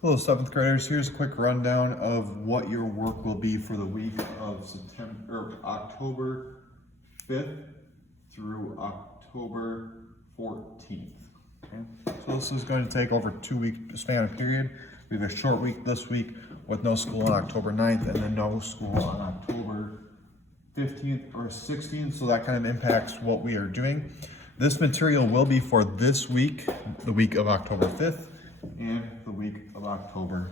Hello, 7th graders. Here's a quick rundown of what your work will be for the week of October 5th through October 14th. Okay. So this is going to take over a 2-week span of period. We have a short week this week with no school on October 9th and then no school on October 15th or 16th. So that kind of impacts what we are doing. This material will be for this week, the week of October 5th, and the week of October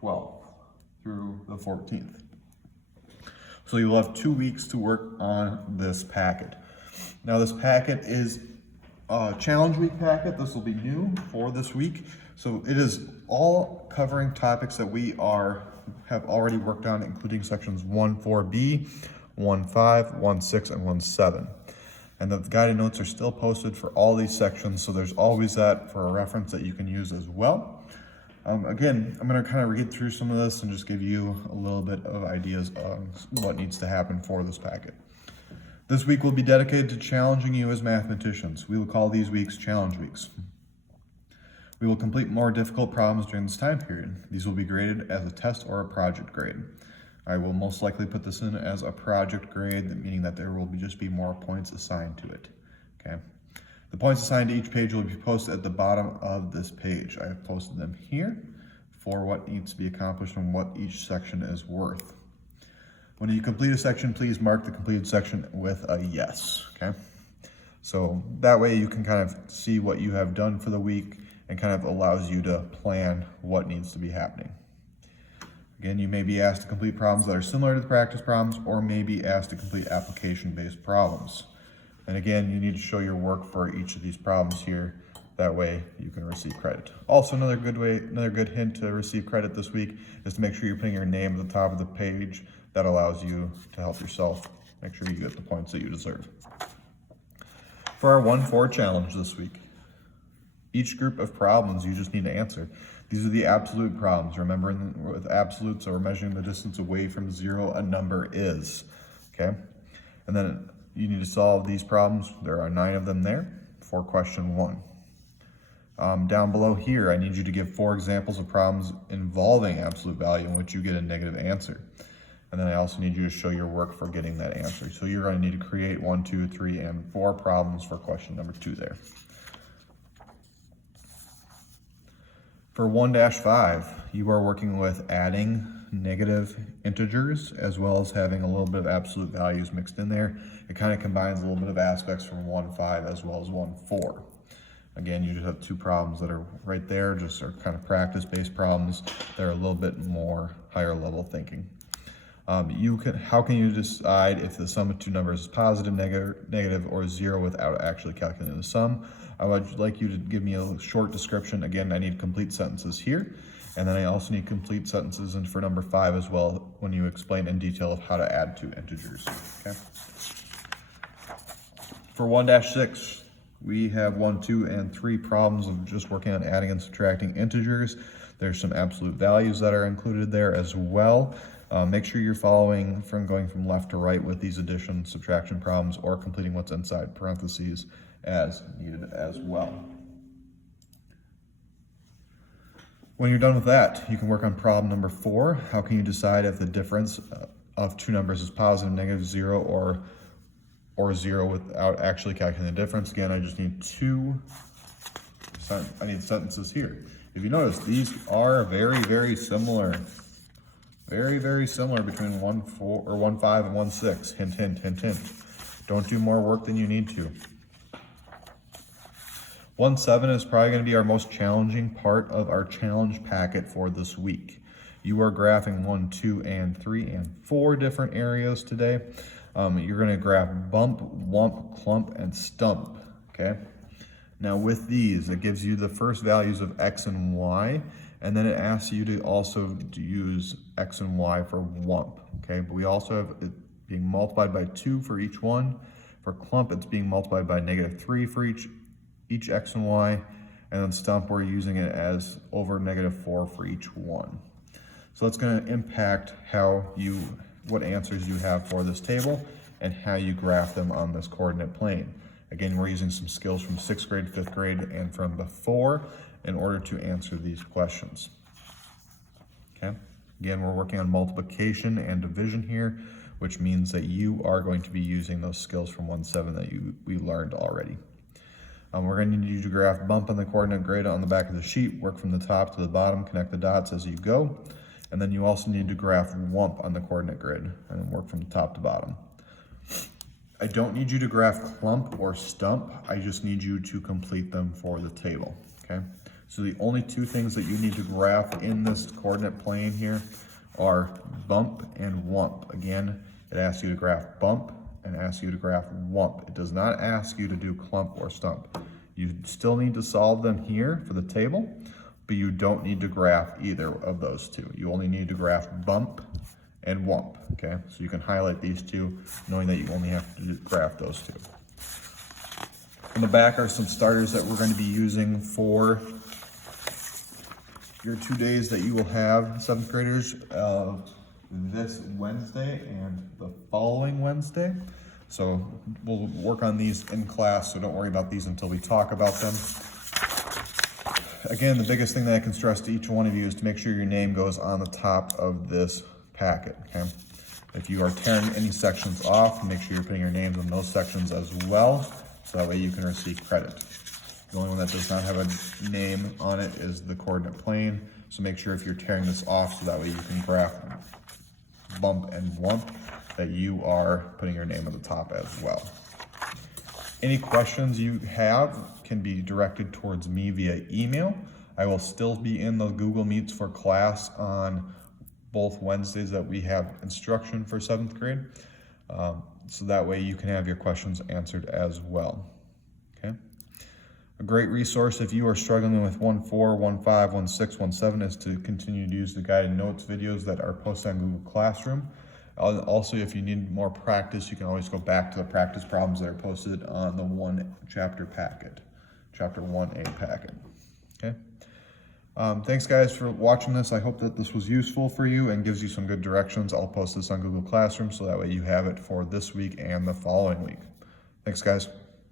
12th through the 14th. So you'll have 2 weeks to work on this packet. Now this packet is a challenge week packet. This will be new for this week. So it is all covering topics that we have already worked on, including sections 1.4b, 1.5, 1.6, and 1.7. And the guided notes are still posted for all these sections, so there's always that for a reference that you can use as well. Again, I'm going to kind of read through some of this and just give you a little bit of ideas on what needs to happen for this packet. This week will be dedicated to challenging you as mathematicians. We will call these weeks challenge weeks. We will complete more difficult problems during this time period. These will be graded as a test or a project grade. I will most likely put this in as a project grade, meaning that there will just be more points assigned to it, okay? The points assigned to each page will be posted at the bottom of this page. I have posted them here for what needs to be accomplished and what each section is worth. When you complete a section, please mark the completed section with a yes, okay? So that way you can kind of see what you have done for the week and kind of allows you to plan what needs to be happening. Again, you may be asked to complete problems that are similar to the practice problems or may be asked to complete application-based problems. And again, you need to show your work for each of these problems here. That way you can receive credit. Also, another good hint to receive credit this week is to make sure you're putting your name at the top of the page. That allows you to help yourself make sure you get the points that you deserve. For our 1-4 challenge this week, each group of problems you just need to answer. These are the absolute problems. Remember, with absolutes, so we're measuring the distance away from 0 a number is, okay? And then you need to solve these problems. There are 9 of them there for question 1. Down below here, I need you to give 4 examples of problems involving absolute value in which you get a negative answer. And then I also need you to show your work for getting that answer. So you're going to need to create 1, 2, 3, and 4 problems for question number 2 there. For 1-5, you are working with adding negative integers as well as having a little bit of absolute values mixed in there. It kind of combines a little bit of aspects from 1-5 as well as 1-4. Again, you just have 2 problems that are right there, just are kind of practice-based problems. They're a little bit more higher level thinking. How can you decide if the sum of 2 numbers is positive, negative, or 0 without actually calculating the sum? I would like you to give me a short description. Again, I need complete sentences here. And then I also need complete sentences for number 5 as well when you explain in detail of how to add 2 integers, okay? For 1-6, we have 1, 2, and 3 problems of just working on adding and subtracting integers. There's some absolute values that are included there as well. Make sure you're following from going from left to right with these addition, subtraction problems or completing what's inside parentheses as needed as well. When you're done with that, you can work on problem number 4. How can you decide if the difference of 2 numbers is positive, negative, 0, or 0 without actually calculating the difference? Again, I just need I need sentences here. If you notice, these are very, very similar. Very, very similar between 1-4 or 1-5 and 1-6. Hint, hint, hint, hint. Don't do more work than you need to. 1-7 is probably going to be our most challenging part of our challenge packet for this week. You are graphing 1, 2, and 3, and 4 different areas today. You're going to graph bump, wump, clump, and stump, okay? Now with these, it gives you the first values of x and y, and then it asks you to also use x and y for wump, okay? But we also have it being multiplied by 2 for each one. For clump, it's being multiplied by -3 for each x and y, and then stump, we're using it as over -4 for each one. So it's going to impact what answers you have for this table and how you graph them on this coordinate plane. Again, we're using some skills from 6th grade, 5th grade, and from before, in order to answer these questions. Okay, again, we're working on multiplication and division here, which means that you are going to be using those skills from 1-7 that we learned already. We're going to need you to graph bump on the coordinate grid on the back of the sheet, work from the top to the bottom, connect the dots as you go. And then you also need to graph wump on the coordinate grid and work from the top to bottom. I don't need you to graph clump or stump. I just need you to complete them for the table, okay? So the only two things that you need to graph in this coordinate plane here are bump and wump. Again, it asks you to graph bump and asks you to graph wump. It does not ask you to do clump or stump. You still need to solve them here for the table, but you don't need to graph either of those two. You only need to graph bump and wump, okay? So you can highlight these two, knowing that you only have to graph those two. On the back are some starters that we're going to be using for your 2 days that you will have, 7th graders, this Wednesday and the following Wednesday. So we'll work on these in class, so don't worry about these until we talk about them. Again, the biggest thing that I can stress to each one of you is to make sure your name goes on the top of this packet, okay? If you are tearing any sections off, make sure you're putting your names on those sections as well, so that way you can receive credit. The only one that does not have a name on it is the coordinate plane, so make sure if you're tearing this off, so that way you can graph bump and wump, that you are putting your name at the top as well. Any questions you have can be directed towards me via email. I will still be in the Google Meets for class on both Wednesdays that we have instruction for 7th grade. So that way you can have your questions answered as well, okay? A great resource if you are struggling with 1-4, 1-5, 1-6, 1-7 is to continue to use the guided notes videos that are posted on Google Classroom. Also, if you need more practice, you can always go back to the practice problems that are posted on the chapter 1A packet, okay? Thanks guys for watching this. I hope that this was useful for you and gives you some good directions. I'll post this on Google Classroom so that way you have it for this week and the following week. Thanks guys.